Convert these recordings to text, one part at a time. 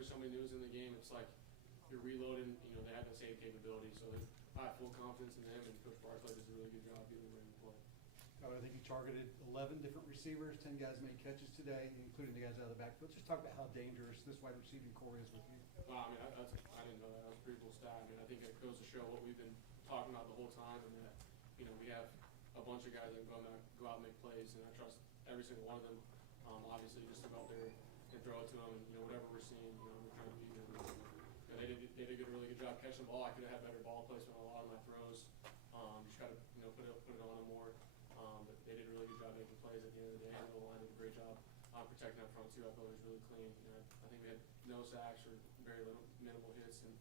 whenever somebody new is in the game, it's like you're reloading. They have the same capability, so I have full confidence in them, and Coach Barclay does a really good job getting them ready to play. I think you targeted 11 different receivers, 10 guys made catches today, including the guys out of the backfield. Just talk about how dangerous this wide receiving core is with you. Well, I didn't know that. That was a pretty cool stat. I think it goes to show what we've been talking about the whole time, and that we have a bunch of guys that go out and make plays, and I trust every single one of them. Obviously, just to go out there and throw it to them, and whatever we're seeing, we're trying to beat them. They did a really good job catching the ball. I could have had better ball placement on a lot of my throws. Just got to put it on them more. But they did a really good job making plays at the end of the day, and the line did a great job protecting up front too. I thought it was really clean. I think we had no sacks or very minimal hits, and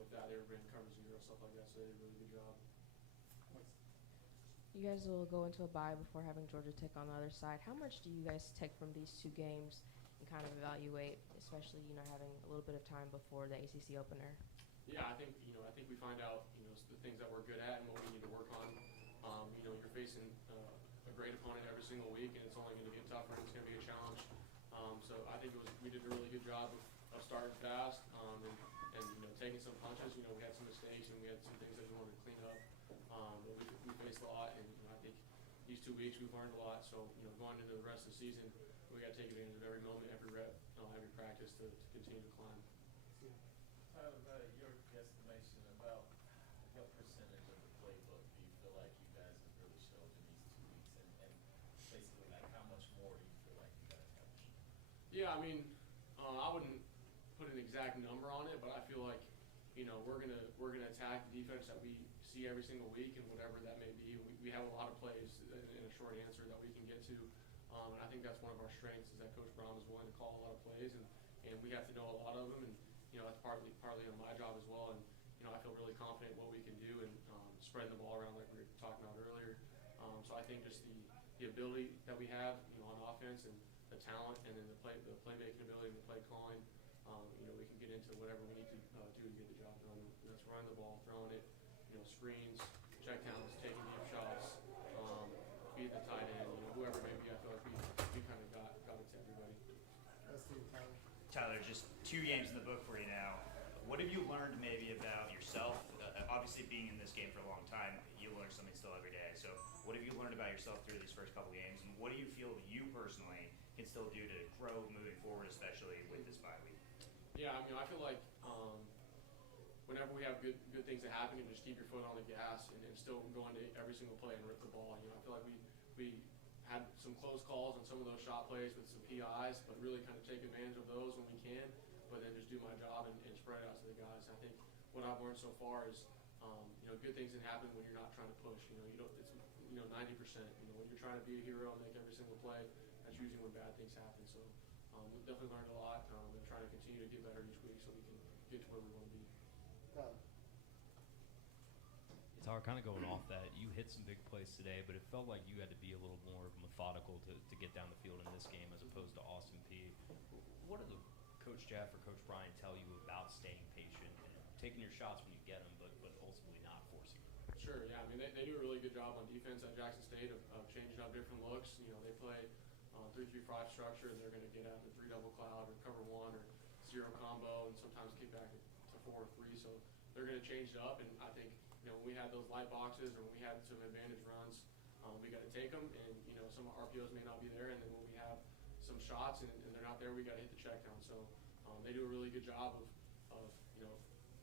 if that, they were in cover zero, stuff like that. So they did a really good job. You guys will go into a bye before having Georgia Tech on the other side. How much do you guys take from these two games and kind of evaluate, especially having a little bit of time before the ACC opener? Yeah, I think we find out the things that we're good at and what we need to work on. You're facing a great opponent every single week, and it's only going to get tougher, and it's going to be a challenge. So I think we did a really good job of starting fast and taking some punches. We had some mistakes and we had some things that we wanted to clean up. But we faced a lot, and I think these 2 weeks we've learned a lot. So going into the rest of the season, we got to take advantage of every moment, every rep, every practice to continue to climb. Tyler, your guesstimation about what percentage of the playbook do you feel like you guys have really showed in these 2 weeks, and basically like how much more do you feel like you guys have? Yeah, I wouldn't put an exact number on it, but I feel like we're gonna attack the defense that we see every single week, and whatever that may be. We have a lot of plays in a short answer that we can get to, and I think that's one of our strengths is that Coach Brohm is willing to call a lot of plays, and we have to know a lot of them, and that's partly on my job as well. And I feel really confident what we can do and spreading the ball around like we were talking about earlier. So I think just the ability that we have on offense, and the talent, and then the playmaking ability and the play calling, we can get into whatever we need to do to get the job done. And that's running the ball, throwing it, screens, checkdowns, taking deep shots, beating the tight end, whoever it may be. I feel like we kind of got it to everybody. Tyler, just 2 games in the book for you now. What have you learned maybe about yourself? Obviously, being in this game for a long time, you learn something still every day. So what have you learned about yourself through these first couple games, and what do you feel you personally can still do to grow moving forward, especially with this bye week? Yeah, I feel like whenever we have good things that happen, and just keep your foot on the gas and still go into every single play and rip the ball. I feel like we had some close calls on some of those shot plays with some PIs, but really kind of take advantage of those when we can, but then just do my job and spread it out to the guys. I think what I've learned so far is, good things can happen when you're not trying to push. It's 90%. When you're trying to be a hero and make every single play, that's usually when bad things happen. So we've definitely learned a lot, and trying to continue to get better each week so we can get to where we want to be. Tyler, kind of going off that, you hit some big plays today, but it felt like you had to be a little more methodical to get down the field in this game as opposed to Austin Peay. What did Coach Jeff or Coach Brian tell you about staying patient and taking your shots when you get them, but ultimately not forcing them? Sure, yeah. They do a really good job on defense at Jackson State of changing up different looks. They play 3-3-5 structure, and they're going to get out in the 3 double cloud or cover 1 or 0 combo, and sometimes kick back to 4 or 3. So they're going to change it up, and I think when we had those light boxes or when we had some advantage runs, we got to take them, and some RPOs may not be there, and then when we have some shots and they're not there, we got to hit the check down. So they do a really good job of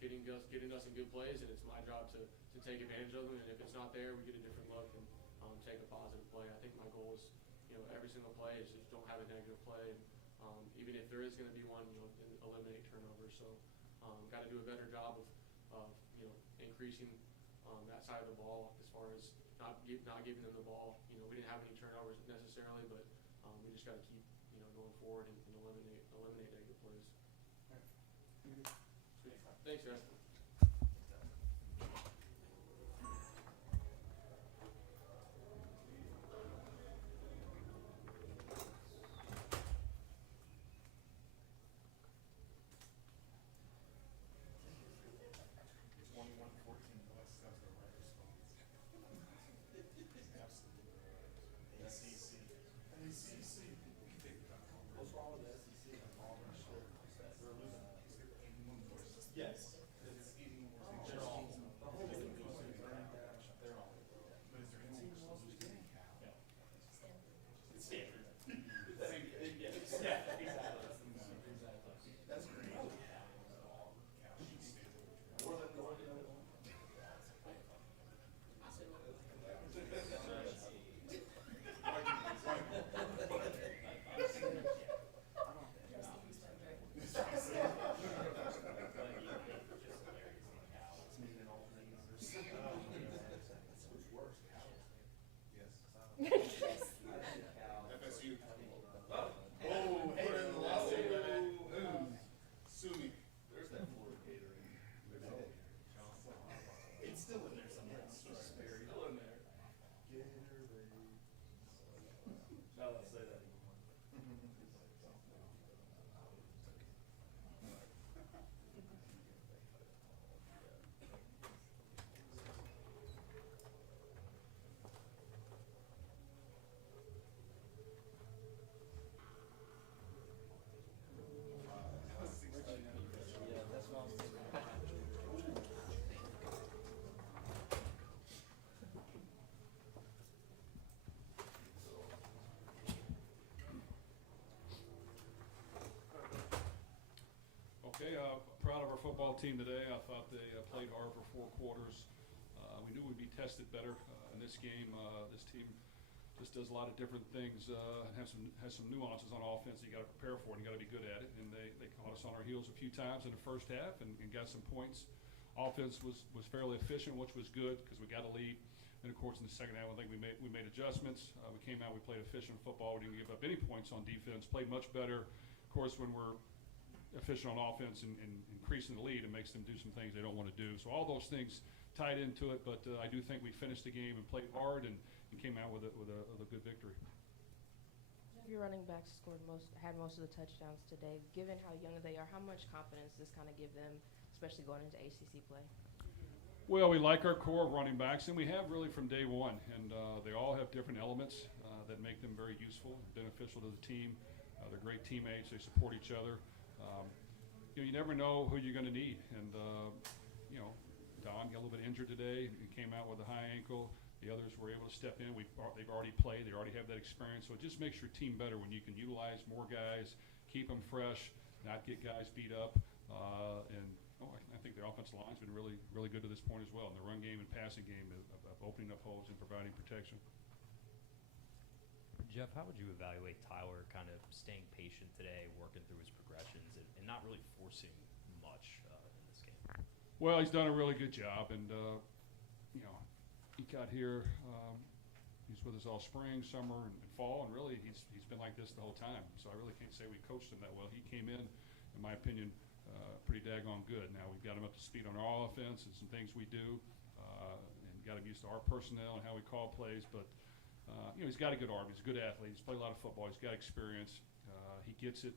getting us in good plays, and it's my job to take advantage of them. And if it's not there, we get a different look and take a positive play. I think my goal is every single play is just don't have a negative play. And, even if there is going to be one, eliminate turnovers. So got to do a better job of increasing that side of the ball as far as not giving them the ball. We didn't have any turnovers necessarily, but we just got to keep going forward and eliminate negative plays. Thanks, guys. What's wrong with the SEC and Auburn? They're losing proud of our football team today. I thought they played hard for 4 quarters. We knew we'd be tested better in this game. This team just does a lot of different things and has some nuances on offense that you got to prepare for and you got to be good at it. And they caught us on our heels a few times in the first half and got some points. Offense was fairly efficient, which was good because we got a lead. And of course, in the second half, I think we made adjustments. We came out, we played efficient football. We didn't give up any points on defense. Played much better. Of course, when we're efficient on offense and increasing the lead, it makes them do some things they don't want to do. So all those things tied into it. But I do think we finished the game and played hard and came out with a good victory. Your running backs had most of the touchdowns today. Given how young they are, how much confidence does kind of give them, especially going into ACC play? Well, we like our core of running backs, and we have really from day one. And they all have different elements that make them very useful and beneficial to the team. They're great teammates. They support each other. You never know who you're going to need. And, Don got a little bit injured today and came out with a high ankle. The others were able to step in. They've already played. They already have that experience. So it just makes your team better when you can utilize more guys, keep them fresh, not get guys beat up. I think their offensive line's been really, really good to this point as well in the run game and passing game of opening up holes and providing protection. Jeff, how would you evaluate Tyler kind of staying patient today, working through his progressions, and not really forcing much in this game? Well, he's done a really good job, and he got here. He's with us all spring, summer, and fall, and really he's been like this the whole time. So I really can't say we coached him that well. He came in my opinion, pretty daggone good. Now we've got him up to speed on our offense and some things we do, and got him used to our personnel and how we call plays. But he's got a good arm. He's a good athlete. He's played a lot of football. He's got experience. He gets it.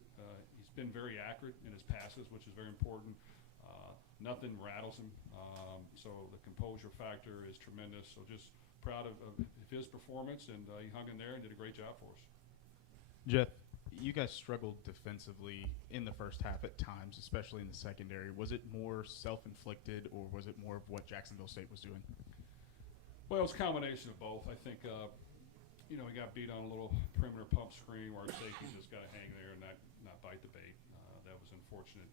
He's been very accurate in his passes, which is very important. Nothing rattles him. So the composure factor is tremendous. So just proud of his performance, and he hung in there and did a great job for us. Jeff, you guys struggled defensively in the first half at times, especially in the secondary. Was it more self-inflicted, or was it more of what Jacksonville State was doing? Well, it's a combination of both. I think, we got beat on a little perimeter pump screen where our safety just got to hang there and not bite the bait. That was unfortunate.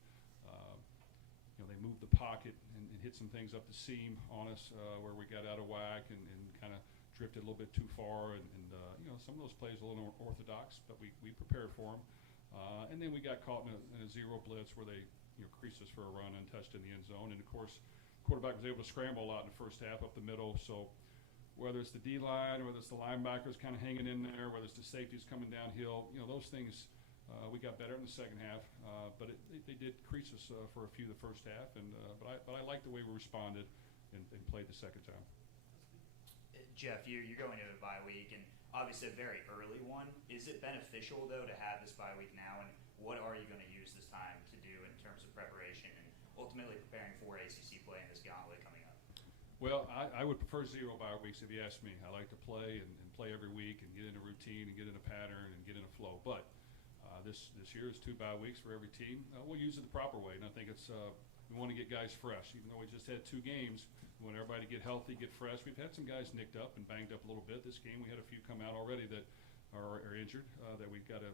They moved the pocket and hit some things up the seam on us where we got out of whack and kind of drifted a little bit too far. And some of those plays are a little unorthodox, but we prepared for them. And then we got caught in a zero blitz where they creased us for a run untouched in the end zone. And, of course, quarterback was able to scramble a lot in the first half up the middle. So whether it's the D-line or whether it's the linebackers kind of hanging in there, whether it's the safeties coming downhill, those things we got better in the second half. But they did crease us for a few the first half. And but I like the way we responded and played the second time. Jeff, you're going into a bye week, and obviously a very early one. Is it beneficial, though, to have this bye week now, and what are you going to use this time to do in terms of preparation and ultimately preparing for ACC play in this gauntlet coming up? Well, I would prefer 0 bye weeks if you ask me. I like to play and play every week and get in a routine and get in a pattern and get in a flow. But this year is 2 bye weeks for every team. We'll use it the proper way, and I think it's we want to get guys fresh. Even though we just had 2 games, we want everybody to get healthy, get fresh. We've had some guys nicked up and banged up a little bit this game. We had a few come out already that are injured that we've got to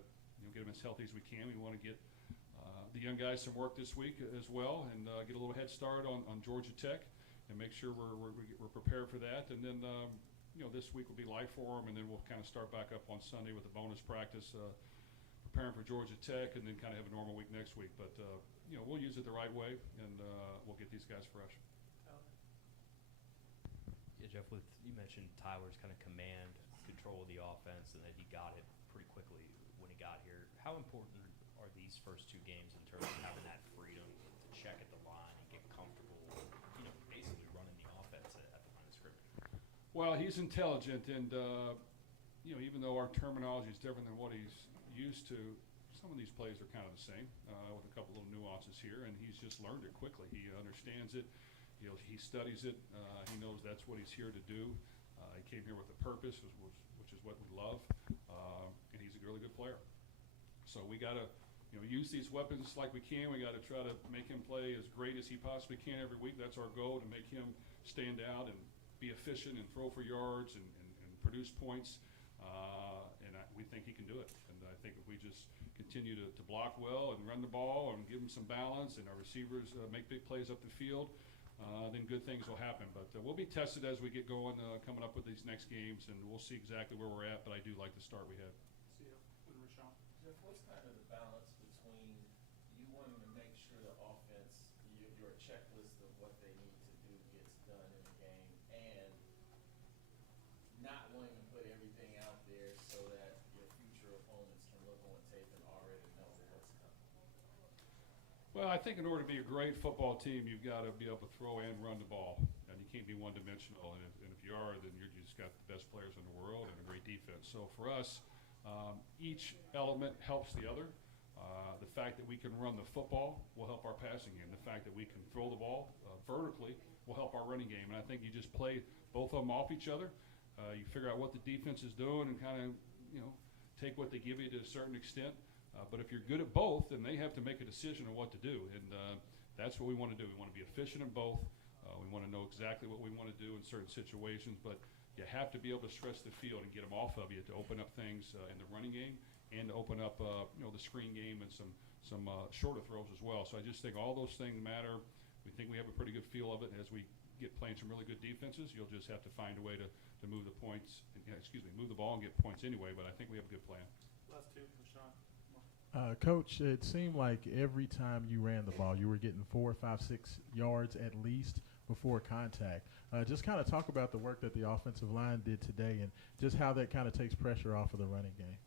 get them as healthy as we can. We want to get the young guys some work this week as well and get a little head start on Georgia Tech and make sure we're prepared for that. And then this week will be live for them, and then we'll kind of start back up on Sunday with a bonus practice, preparing for Georgia Tech, and then kind of have a normal week next week. But we'll use it the right way, and we'll get these guys fresh. Yeah, Jeff, you mentioned Tyler's kind of command, control of the offense, and that he got it pretty quickly when he got here. How important are these first 2 games in terms of having that freedom to check at the line and get comfortable, basically running the offense at the line of scrimmage? Well, he's intelligent, and even though our terminology is different than what he's used to, some of these plays are kind of the same with a couple little nuances here, and he's just learned it quickly. He understands it. He studies it. He knows that's what he's here to do. He came here with a purpose, which is what we love, and he's a really good player. So we got to use these weapons like we can. We got to try to make him play as great as he possibly can every week. That's our goal, to make him stand out and be efficient and throw for yards and produce points. And we think he can do it. And I think if we just continue to block well and run the ball and give them some balance, and our receivers make big plays up the field, then good things will happen. But we'll be tested as we get going, coming up with these next games, and we'll see exactly where we're at. But I do like the start we had. Jeff, what's kind of the balance between you wanting to make sure the offense, your checklist of what they need to do gets done in the game, and not wanting to put everything out there so that your future opponents can look on tape and already know what's coming? Well, I think in order to be a great football team, you've got to be able to throw and run the ball, and you can't be one-dimensional. And if you are, then you just got the best players in the world and a great defense. So for us, each element helps the other. The fact that we can run the football will help our passing game. The fact that we can throw the ball vertically will help our running game. And I think you just play both of them off each other. You figure out what the defense is doing and kind of, take what they give you to a certain extent. But if you're good at both, then they have to make a decision on what to do. And that's what we want to do. We want to be efficient in both. We want to know exactly what we want to do in certain situations. But you have to be able to stretch the field and get them off of you to open up things in the running game and to open up, the screen game and some shorter throws as well. So I just think all those things matter. We think we have a pretty good feel of it. As we get playing some really good defenses, you'll just have to find a way to move the points, move the ball and get points anyway. But I think we have a good plan. Last two, Rashawn. Coach, it seemed like every time you ran the ball, you were getting 4, 5, 6 yards at least before contact. Just kind of talk about the work that the offensive line did today and just how that kind of takes pressure off of the running game.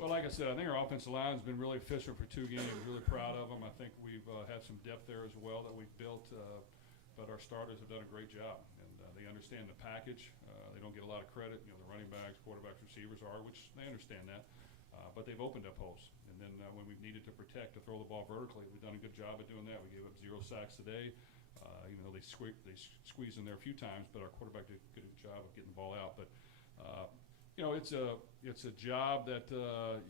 Well, like I said, I think our offensive line has been really efficient for 2 games. Really proud of them. I think we've had some depth there as well that we've built, but our starters have done a great job, and they understand the package. They don't get a lot of credit. The running backs, quarterbacks, receivers are, which they understand that, but they've opened up holes. And then when we've needed to protect, to throw the ball vertically, we've done a good job of doing that. We gave up 0 sacks today, even though they squeezed in there a few times, but our quarterback did a good job of getting the ball out. But it's a job that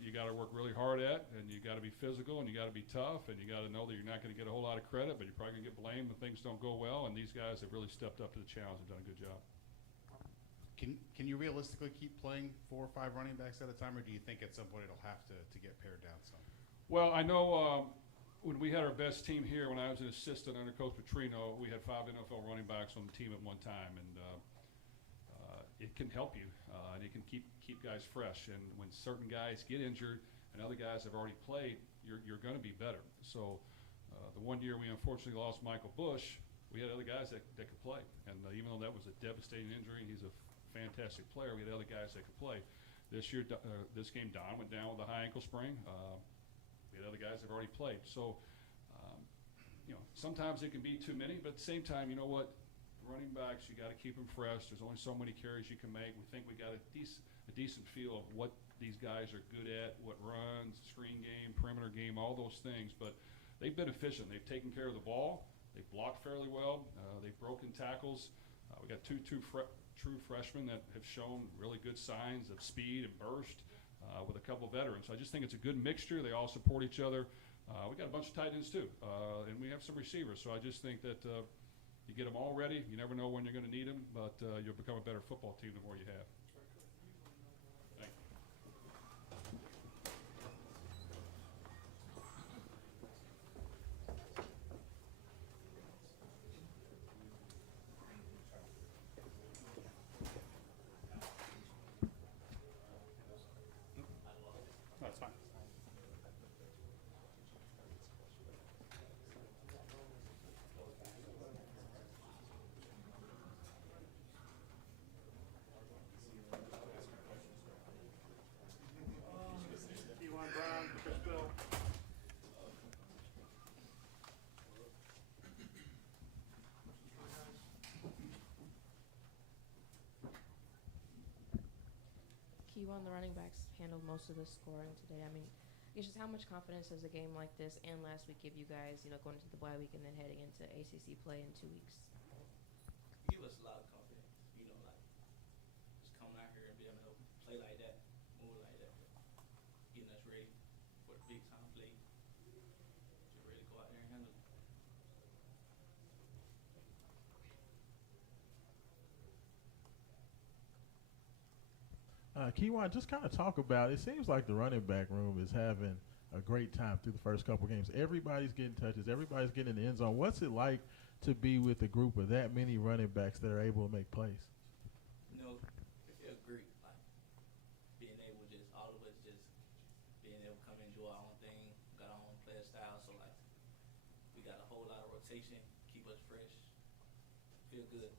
you got to work really hard at, and you got to be physical, and you got to be tough, and you got to know that you're not going to get a whole lot of credit, but you're probably going to get blamed when things don't go well. And these guys have really stepped up to the challenge and done a good job. Can you realistically keep playing 4 or 5 running backs at a time, or do you think at some point it'll have to get pared down some? Well, I know when we had our best team here, when I was an assistant under Coach Petrino, we had 5 NFL running backs on the team at one time, and it can help you, and it can keep guys fresh. And when certain guys get injured and other guys have already played, you're going to be better. So the one year we unfortunately lost Michael Bush, we had other guys that could play, and even though that was a devastating injury, he's a fantastic player, we had other guys that could play. This year, this game, Don went down with a high ankle sprain. We had other guys that have already played. So, sometimes it can be too many, but at the same time, you know what? Running backs, you got to keep them fresh. There's only so many carries you can make. We think we got a decent feel of what these guys are good at, what runs, screen game, perimeter game, all those things. But they've been efficient. They've taken care of the ball. They've blocked fairly well. They've broken tackles. We got two true freshmen that have shown really good signs of speed and burst with a couple of veterans. So I just think it's a good mixture. They all support each other. We got a bunch of tight ends too, and we have some receivers. So I just think that you get them all ready. You never know when you're going to need them, but you'll become a better football team the more you have. Thank you. That's fine. Keywon, the running backs handled most of the scoring today. I mean, it's just how much confidence does a game like this and last week give you guys, going into the bye week and then heading into ACC play in 2 weeks? Give us a lot of confidence, just coming out here and being able to play like that, move like that, getting us ready for the big time play, just ready to go out there and handle it. Keywan, just kind of talk about, it seems like the running back room is having a great time through the first couple games. Everybody's getting touches. Everybody's getting in the end zone. What's it like to be with a group of that many running backs that are able to make plays? You know, it feels great, like being able just all of us just being able to come and do our own thing, got our own player style. So like we got a whole lot of rotation, keep us fresh, feel good.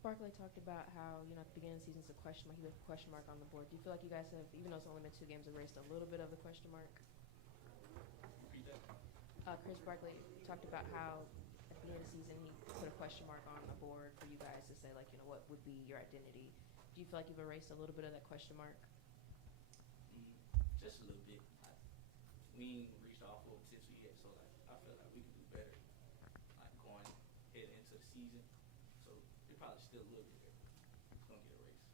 Barkley talked about how, at the beginning of the season, it's a question mark. He left a question mark on the board. Do you feel like you guys have, even though it's only been 2 games, erased a little bit of the question mark? Repeat that. Chris Barkley talked about how at the beginning of the season he put a question mark on the board for you guys to say, like, what would be your identity. Do you feel like you've erased a little bit of that question mark? Just a little bit. Like, we ain't reached our full potential yet, so like I feel like we can do better. Like going head into the season, so it probably still a little bit there. It's gonna get erased.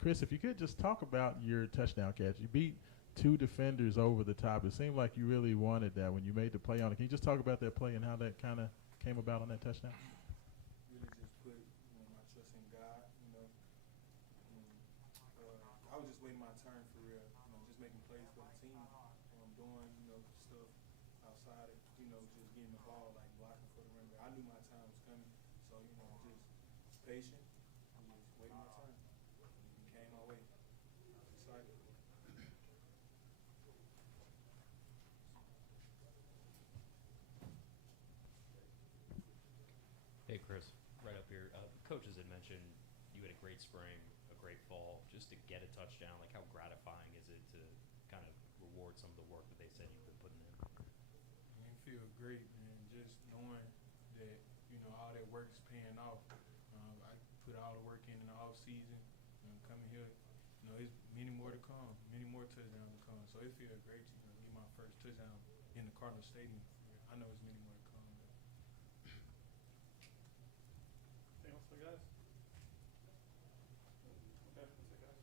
Chris, if you could just talk about your touchdown catch. You beat 2 defenders over the top. It seemed like you really wanted that when you made the play on it. Can you just talk about that play and how that kind of came about on that touchdown? Really just put my trust in God. I was just waiting my turn for real. Just making plays for the team. Doing stuff outside of just getting the ball, like blocking for the running back. I knew my time was coming, so just patient. And just waiting my turn. It came my way. Excited. Hey, Chris, right up here. Coaches had mentioned you had a great spring, a great fall. Just to get a touchdown, like how gratifying is it to kind of reward some of the work that they said you've been putting in? Man, it feel great, man. Just knowing that all that work is paying off. I put all the work in the off season. Coming here, it's many more to come, many more touchdowns to come. So it feels great to get my first touchdown in the Cardinals Stadium. I know it's many more to come. Anything else for guys? Okay, that's it, guys.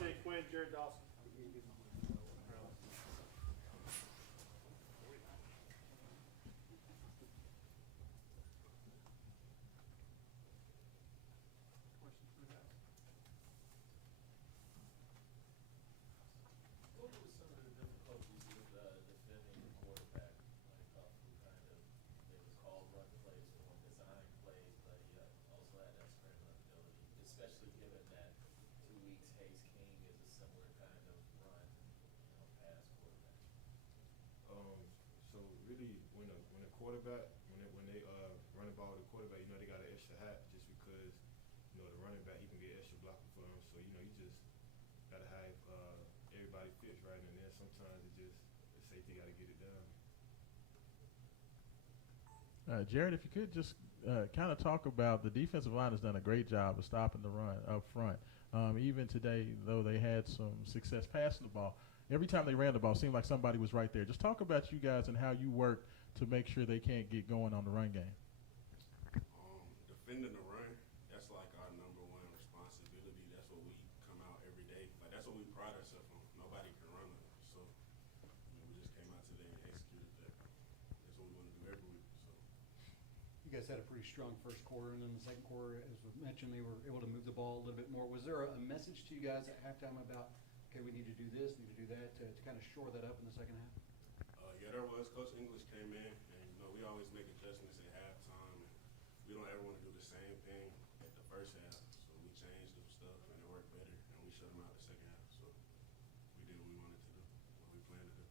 Jake Quinn, Jared Dawson. Questions for guys? What were some of the difficulties with defending the quarterback? Like who kind of they was called run plays for him, design plays, but he also had that scrambling ability, especially given that 2 weeks Hayes King is a similar kind of run, pass quarterback. So really, when a quarterback when they run the ball with the quarterback, they got an extra hat just because the running back he can be an extra blocker for them. So you just gotta have everybody fits right, and then sometimes the safety gotta get it done. Jared, if you could just kind of talk about the defensive line has done a great job of stopping the run up front. Even today, though they had some success passing the ball, every time they ran the ball, it seemed like somebody was right there. Just talk about you guys and how you work to make sure they can't get going on the run game. Defending the run, that's like our number one responsibility. That's what we come out every day. Like that's what we pride ourselves on. Nobody can run us. So we just came out today and executed that. That's what we want to do every week. So. You guys had a pretty strong first quarter, and then the second quarter, as was mentioned, they were able to move the ball a little bit more. Was there a message to you guys at halftime about, okay, we need to do this, need to do that, to kind of shore that up in the second half? Yeah, there was. Coach English came in, and we always make adjustments at halftime, and we don't ever want to do the same thing at the first half. So we changed some stuff, and it worked better, and we shut them out the second half. So we did what we wanted to do, what we planned to do.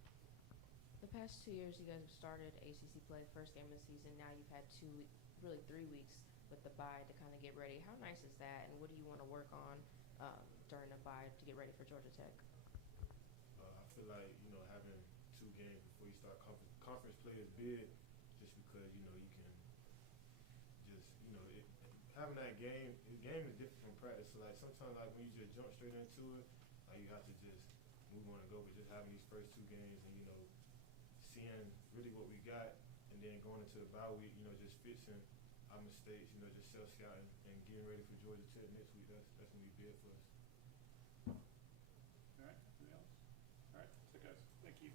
The past 2 years, you guys have started ACC play, first game of the season. Now you've had 3 weeks with the bye to kind of get ready. How nice is that, and what do you want to work on during the bye to get ready for Georgia Tech? I feel like having 2 games before you start conference play is big, just because you can having that game. The game is different from practice. So like sometimes like when you just jump straight into it, like you have to just we want to go. But just having these first 2 games and, you know, seeing really what we got, and then going into the bye week, you know, just fixing our mistakes, you know, just self-scouting and getting ready for Georgia Tech next week. That's going to be big for us. All right, anything else? All right, so guys, thank you.